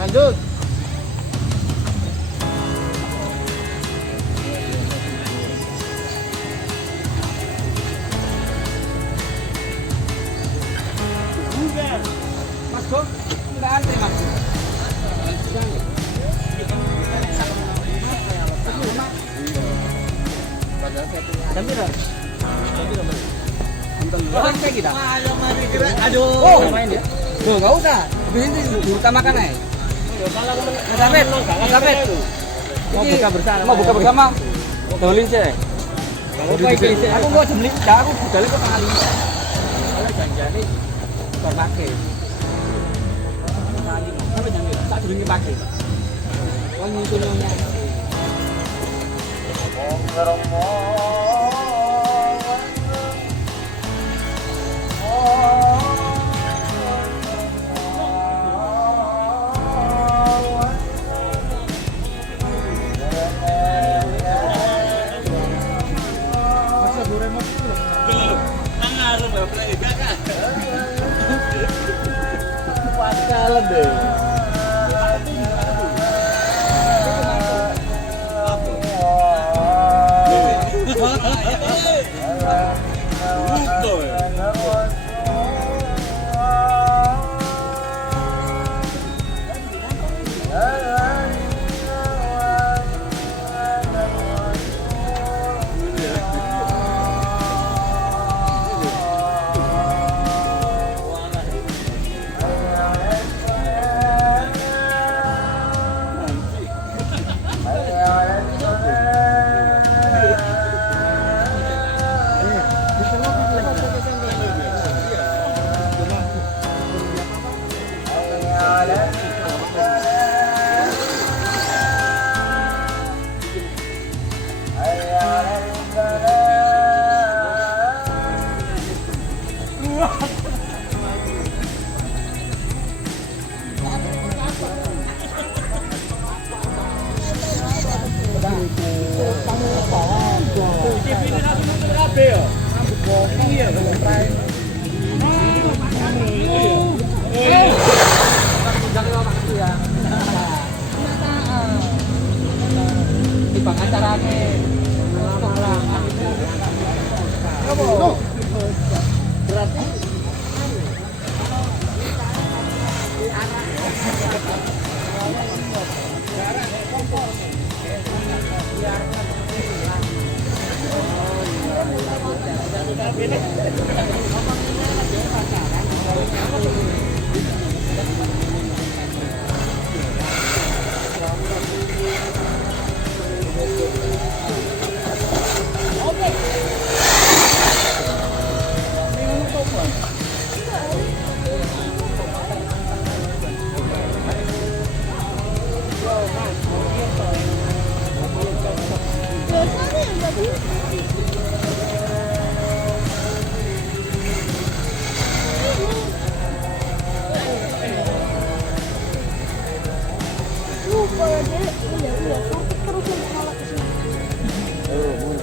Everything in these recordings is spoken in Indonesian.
Lanjut. Mas Go, enggak antri Mas. Jam berapa? Kayak kita. Aduh. Oh, main dia. Tuh, enggak usah. Ini diutamakan aja. Mas David, Mas David. Mau buka bersama. Mau buka bersama. Dolin sih. Aku mau jemlik, aku budal kok tanggal 5. Kalau janjane bar pake. Sampai jam 5. Sak durunge pake. Wong nyusul nyonya. Pakalan deh.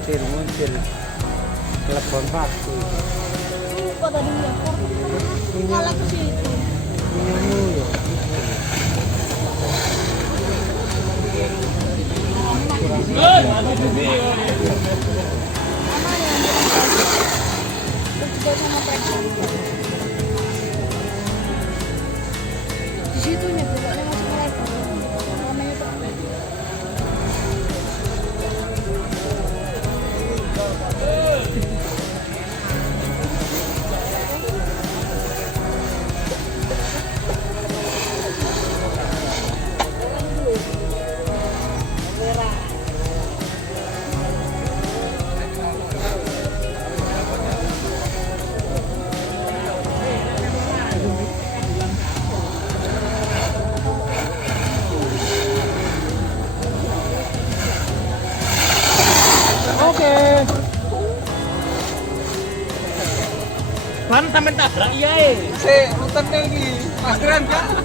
Muncul telepon waktu. Kok tadi malah ke situ. Mulu. Di situnya pokoknya masuk level. Namanya tuh Ban sampe tabrak iya Si, utangnya ini. Maskeran kan?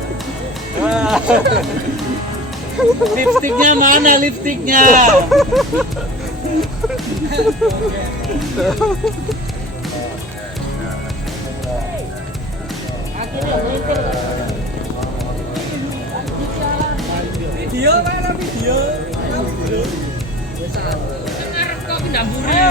Lipstiknya mana lipstiknya? Video mana video? Kok ndamburi?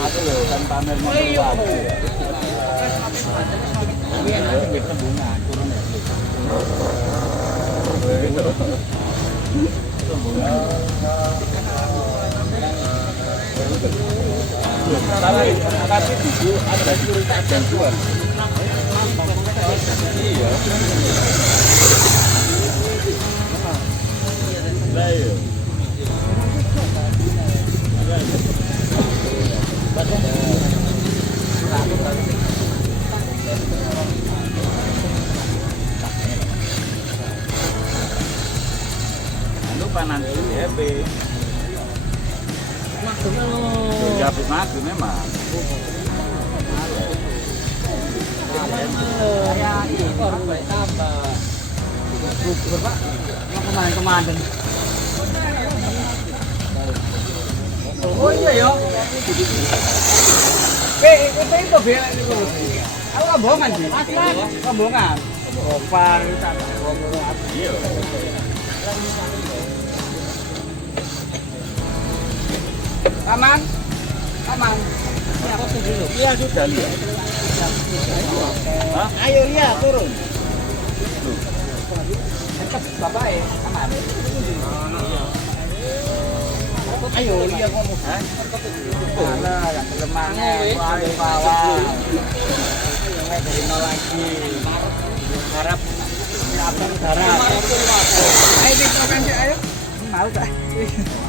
Aku loh kan pamer tapi dulu ada cerita bantuan. Iya. Baik. Lupa nanti happy. Ya habis maghrib memang. Saya impor baik tambah. Bubur Pak. Mau kemarin. Oh iya ya. Itu bela itu. Aku kabongan sih. Kabongan. Opar tak. Iya. Aman. Iya sudah lihat. Ayo lihat turun. Dekat bapak ya, aman. Ayo lihat kamu. Mana yang kelemahannya? Ayo bawah. Dari nol lagi. Harap. Abang harap. Ayo ditokan sih ayo. Mau tak?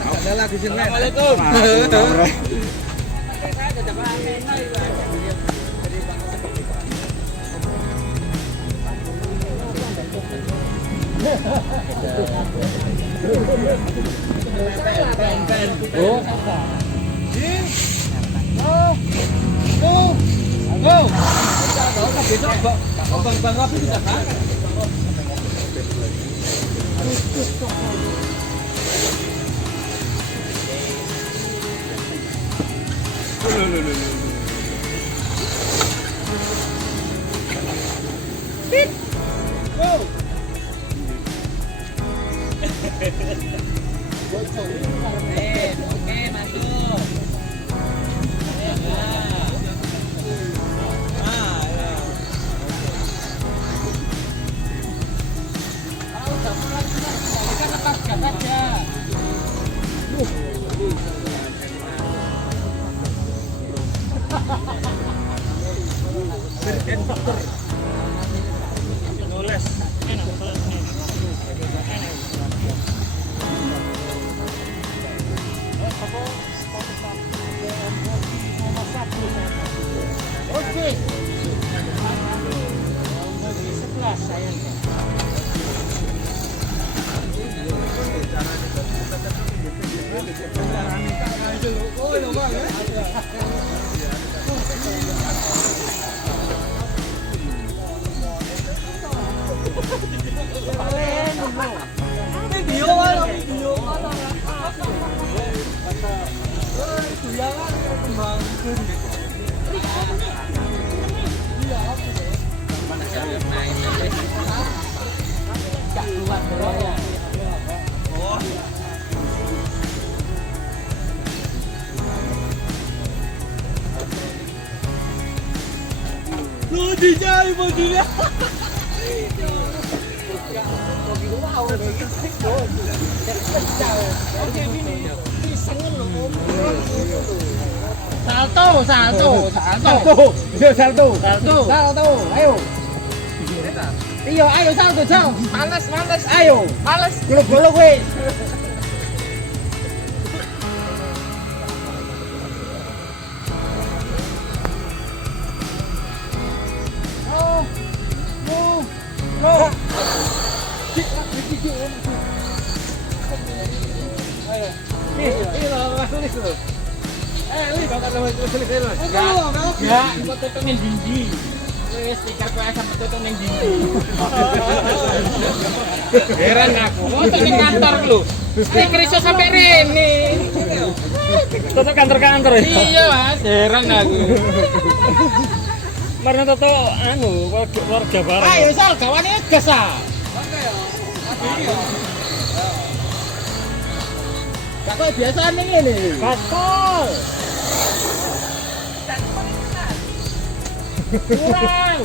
Ada lagu sini. Assalamualaikum. Nulis. Salto, ayo. Iya, ayo salto, Jal. Males, ayo. Males, golok-golok weh. Heran aku. Untuk di kantor lu. Kriso sampai Rene. Toto kantor-kantor ya. Iya, Mas. Heran aku. Marno toto anu warga bareng. Ayo Sal, gawane gas ah. Gak kok biasa nih ini. Gaspol. Kurang.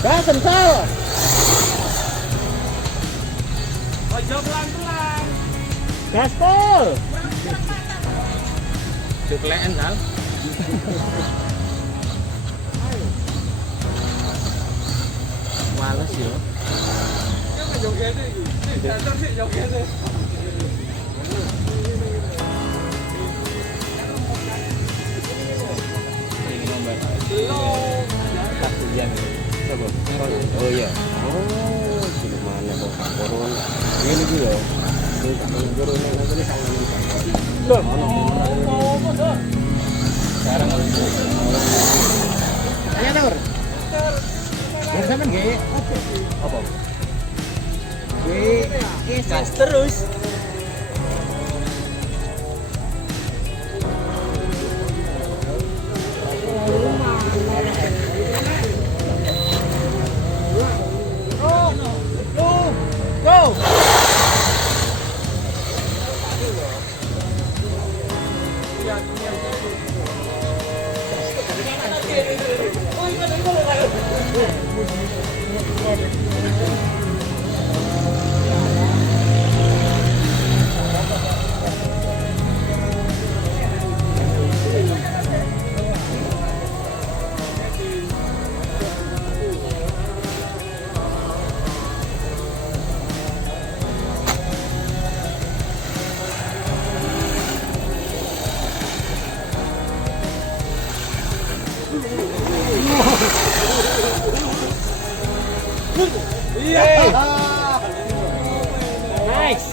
Gas sensor. Ojo pelan-pelan. Gaspol. Dikleen Sal. Males yo. Oh iya. Oh, gimana kok corona? Ini juga. Corona ini sangat Loh. sekarang Ayo Tur. Biar sampean nggih. apa? Gas terus. Go. Nice.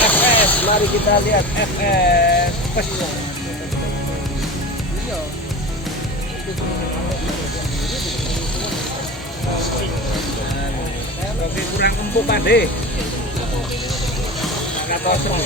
FS, mari kita lihat FS. Tapi kurang empuk pade. Agak kosong.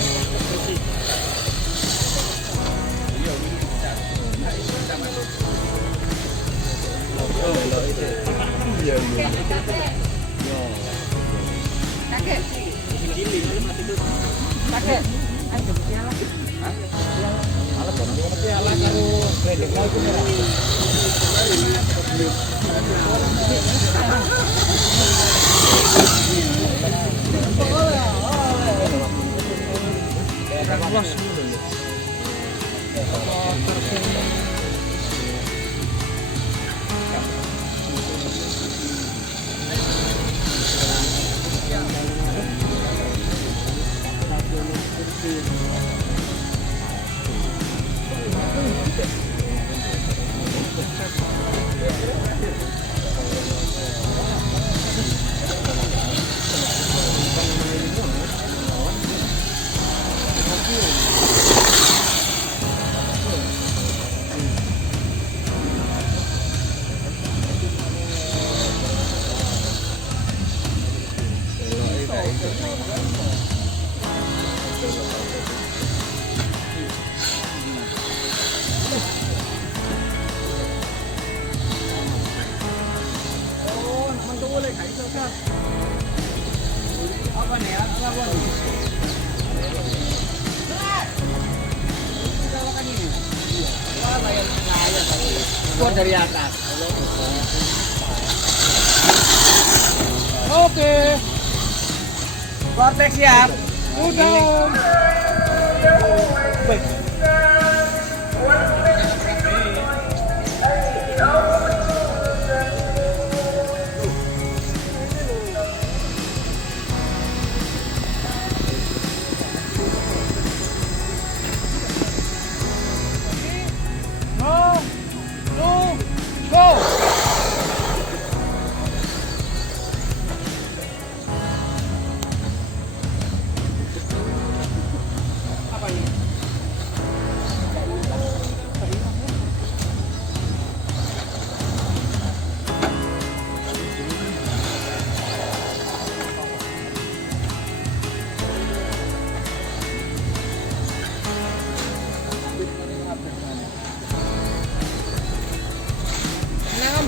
Apa nih ya? Apa nih? Keluar dari atas. Oke. Vortex siap. Udah. Baik.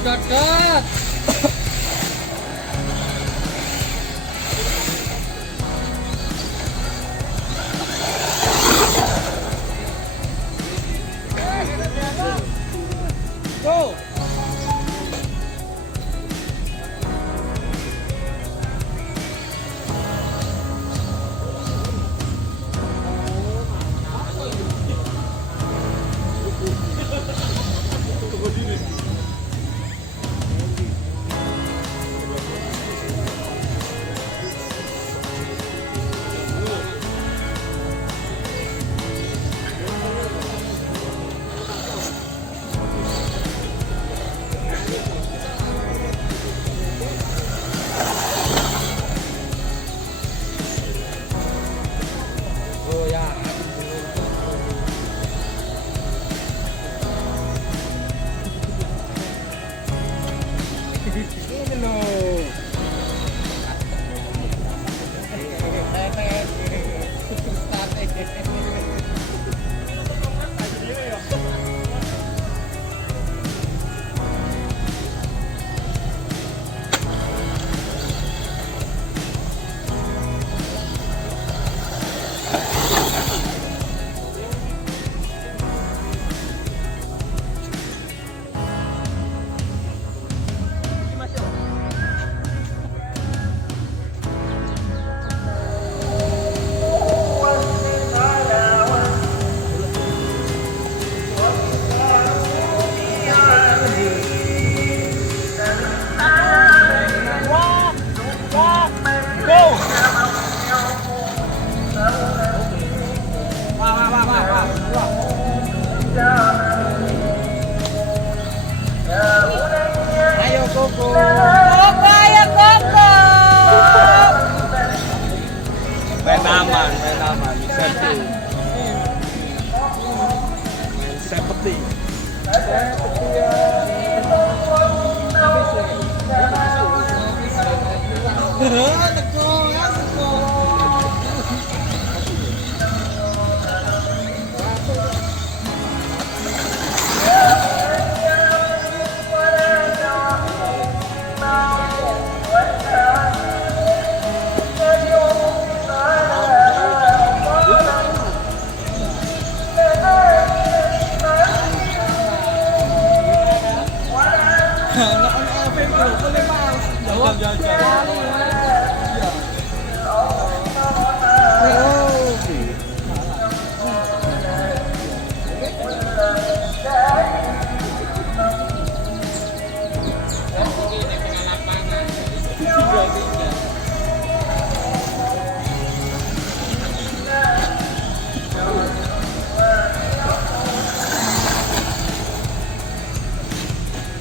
Dot. Go.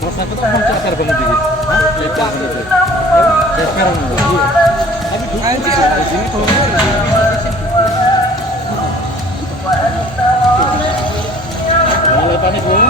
Mas aku tuh mencetar banget ini. Hah? Lebar gitu. Lebar banget. Tapi di sini kalau mulai panik belum?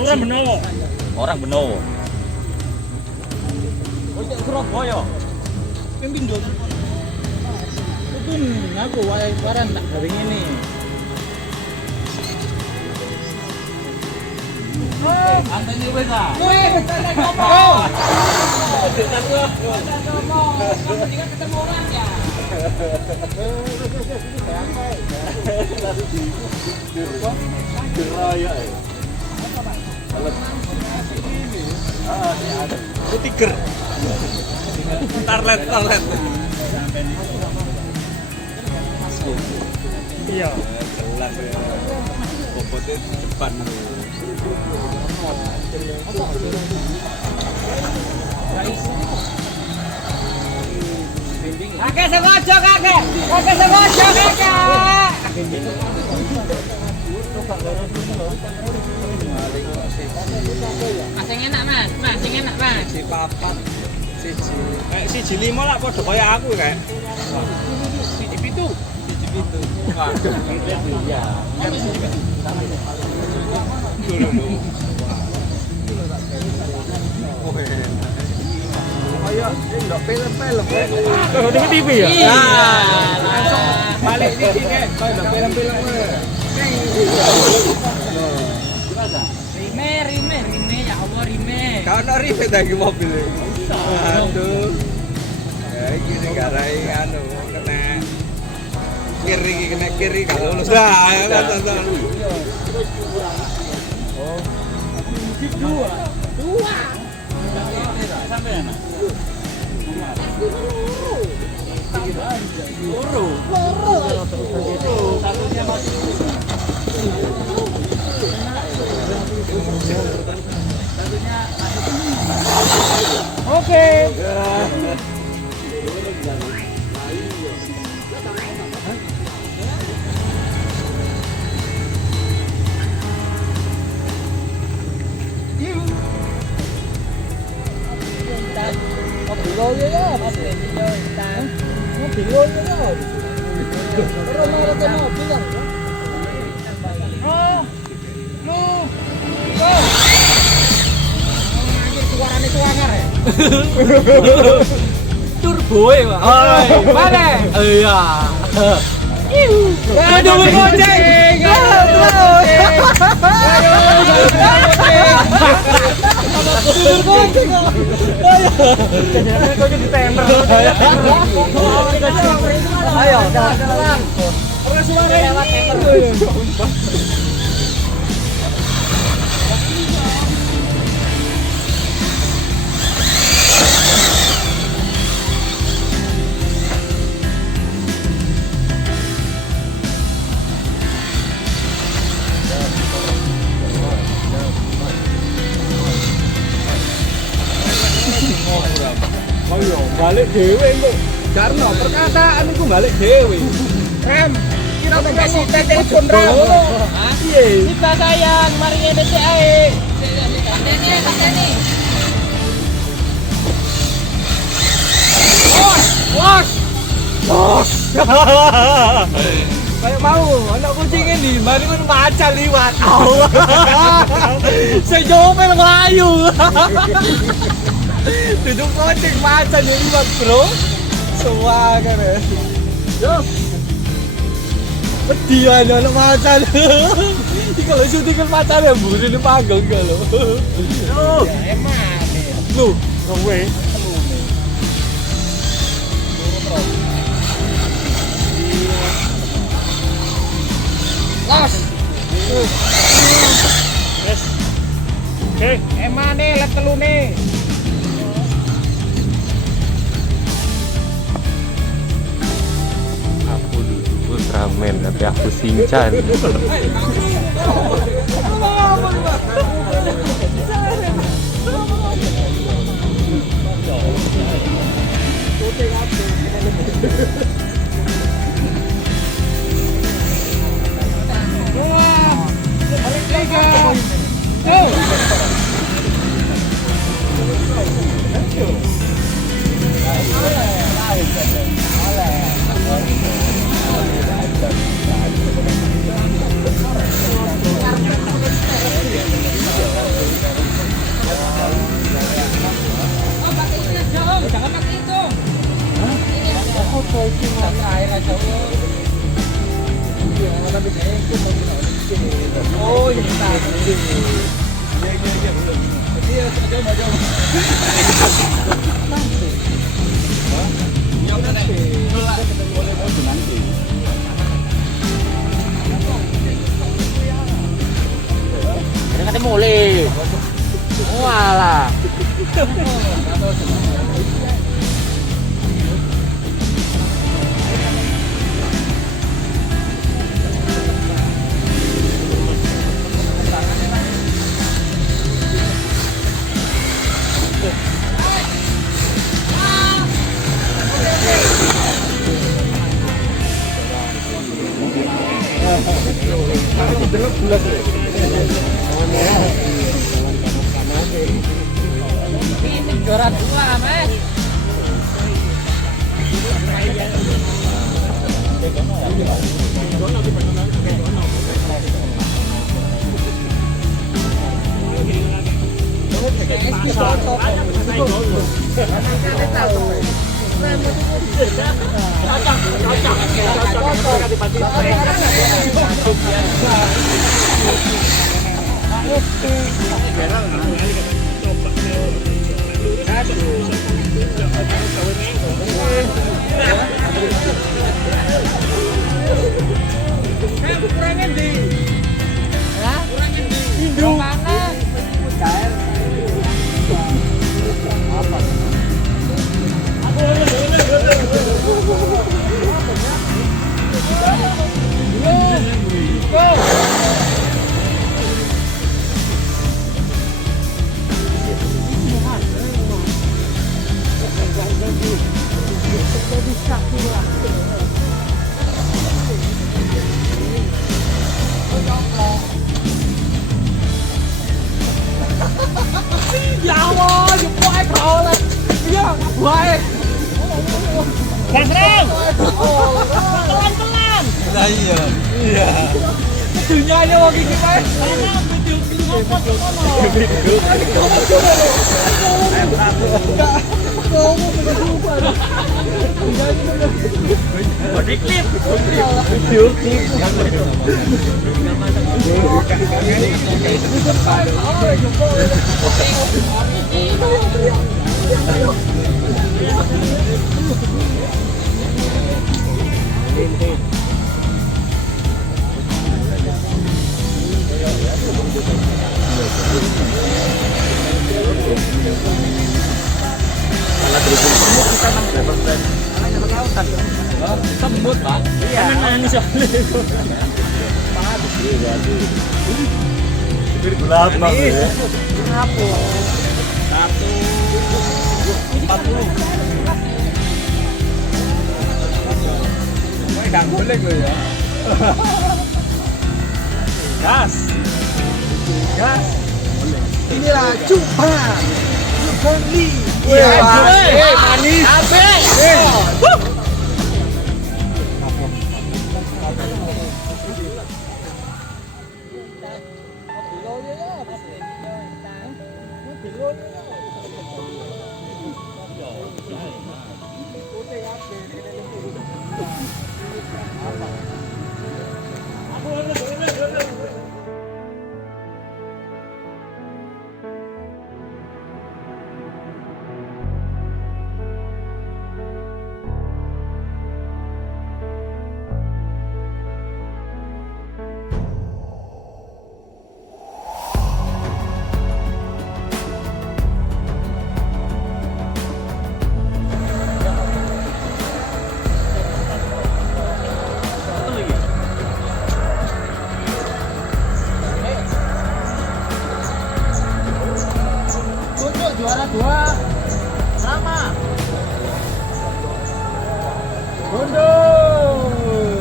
Orang Benowo. Orang Benowo. Ojek Surabaya. Ping pindho. Itu aku wae barang tak gawe ngene. Antene wis ah. Kowe bercanda ngomong. Ketemu orang ya. Geraya. Itu tiger. Starlet. Iya. Jelas ya. Bobotnya depan. Kakek sengaja kakek. Kakek sengaja kakek. Mas yang enak mas, mas yang enak mas. Si papat, siji lima lah podo kaya aku kayak. Siji pitu. Wah, iya. Kayak enggak film-film. Udah TV ya? Iya. Balik di sini kayak film-film. Rime ya Allah rime. Karena rime lagi mobil. Aduh. Ya iki negara anu kena. kiri kena kiri kalau lulus. Dah, Oke. Turbo ya, Pak. Mana? Iya. Aduh, goceng. Ayo, balik dewe kok. Karena perkataan iku balik dewe. Ram, kira tak kasih telepon Ram. Iya. Kita sayang, mari ngedece ae. Bos. Kayak mau anak kucing ini, mari kan maca liwat. Saya jawab melayu. Duduk kucing maca liwat, Bro. Semua kan ya. Yo. Dia anak maca. Kalau syuting kan maca ya buri di panggung kalau. Yo. Emang. Lu, kowe. Los. Yes. Oke. Emane let telune. Aku dulu Ultraman tapi aku Shinchan. Balik lagi. Go. Jangan pakai itu. Oh, ini Kata mulai. Walah. juara 2, Mas. Jadi saksi lah. Ya Allah, jempol kau lah. Iya, baik. Gasreng. Pelan-pelan. Lah iya. Iya. Dunyanya mau gini, Pak. Sembut, Pak. Iya. Gelap banget ya. Nggak boleh gue ya. Gas. Gas. Inilah Cupang. Cupang Lee. Iya, manis. Tunjuk juara 2. Sama. Gundul.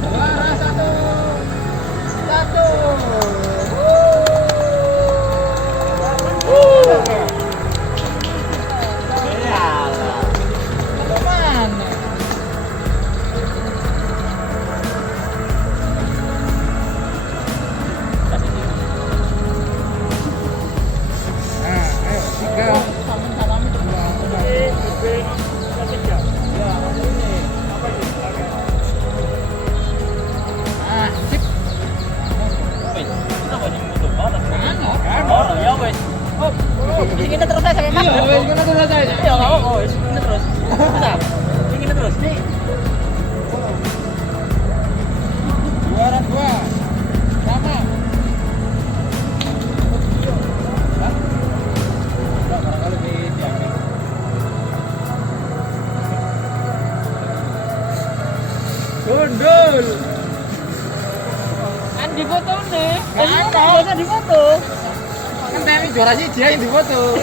Juara 1. Mana? Ini terus aja memang. Iya, wes kita terus aja. Iya, enggak apa-apa, wes. Ini terus. Bisa. Ini terus. Nih. Juara 2. Sama. Gundul. Kan di foto nih. Nggak ada. Bisa di foto. Kan tadi juara sih dia yang di foto.